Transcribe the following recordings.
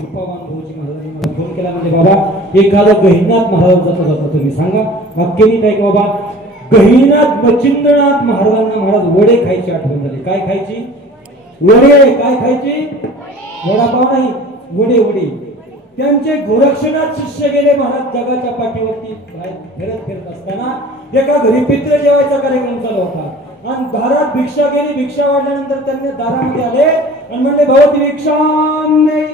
कृपावान भाऊजी महाराजांनी मला फोन केला म्हणजे बाबा एखादा गहिनीनाथ महाराज जाता जाता तुम्ही सांगा वाक्य नीट आहे की बाबा गहिनीनाथ मच्छिंद्रनाथ महाराजांना महाराज वडे खायची आठवण झाली. काय खायची? वडे. काय खायची? वडापाव नाही, वडे वडे. त्यांचे गोरक्षनाथ शिष्य गेले महाराज जगाच्या पाठीवरती बाहेर फिरत असताना एका घरी पितृ जेवायचा कार्यक्रम चालू होता आणि दारात भिक्षा गेली. भिक्षा वाढल्यानंतर त्यांनी दारामध्ये आले आणि म्हणले भाऊ ती भिक्षा नाही.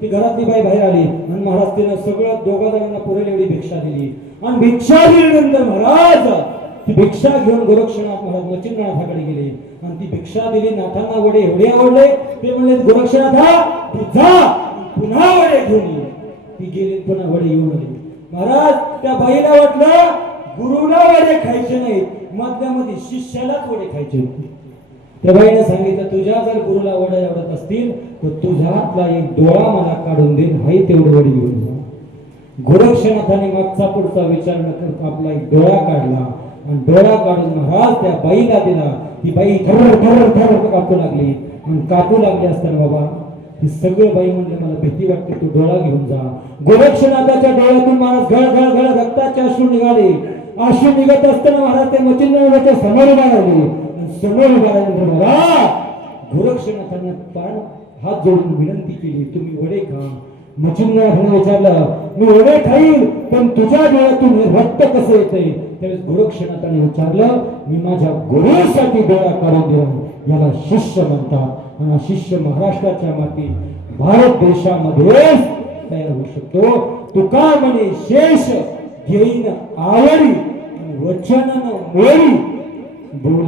ती घरातली बाई बाहेर आली आणि महाराज तिनं सगळं दोघा जणांना पुरेल एवढी भिक्षा दिली आणि भिक्षा दिल्यानंतर महाराज ती भिक्षा घेऊन गोरक्षनाथ महाराज मच्छिंद्रनाथाकडे गेले आणि ती भिक्षा दिली. नाथांना वडे एवढे आवडले ते म्हणले गोरक्षनाथा तू जा पुन्हा वडे घेऊन ये. ती गेली पुन्हा वडे घेऊन आली. महाराज त्या बाईला वाटलं गुरुला वडे खायचे नाहीत मधल्यामध्ये शिष्यालाच वडे खायचे होते. त्या बाईने सांगितलं तुझ्या जर गुरुला वडे आवडत असतील तर तुझ्या हातला एक डोळा मला काढून दे हाय तेवढे वडे घेऊन जा. गोरक्षनाथाने मागचा पुढचा विचार न करता आपला एक डोळा काढला आणि डोळा काढून महाराज त्या बाईला दिला. ती बाई थर थर थर कापू लागली आणि कापू लागली असताना बाबा ही सगळं बाई म्हणले मला भीती वाटते तू डोळा घेऊन जा. गोरक्षनाथाच्या डोळ्यातून महाराज घळ घळ घळ रक्ताचे अश्रू निघाले. अश्रू निघत असताना महाराज ते मच्छिंद्रनाथाच्या समोर उभा राहिले. समोर उभा राहिल्यानंतर महाराज गोरक्षनाथांना पाय हात जोडून विनंती केली तुम्ही वडे खा. मच्छिंद्रनाथाने विचारलं मी वडे खाईन पण तुझ्या डोळ्यातून रक्त कसं येतंय. त्यावेळेस गोरक्षनाथाने विचारलं मी माझ्या गुरुसाठी डोळा काढून दिला. याला शिष्य म्हणतात आणि शिष्य महाराष्ट्राच्या माती भारत देशामध्ये तयार होऊ शकतो. तुका म्हणे शेष घेईन आवडी वचन वळी बोल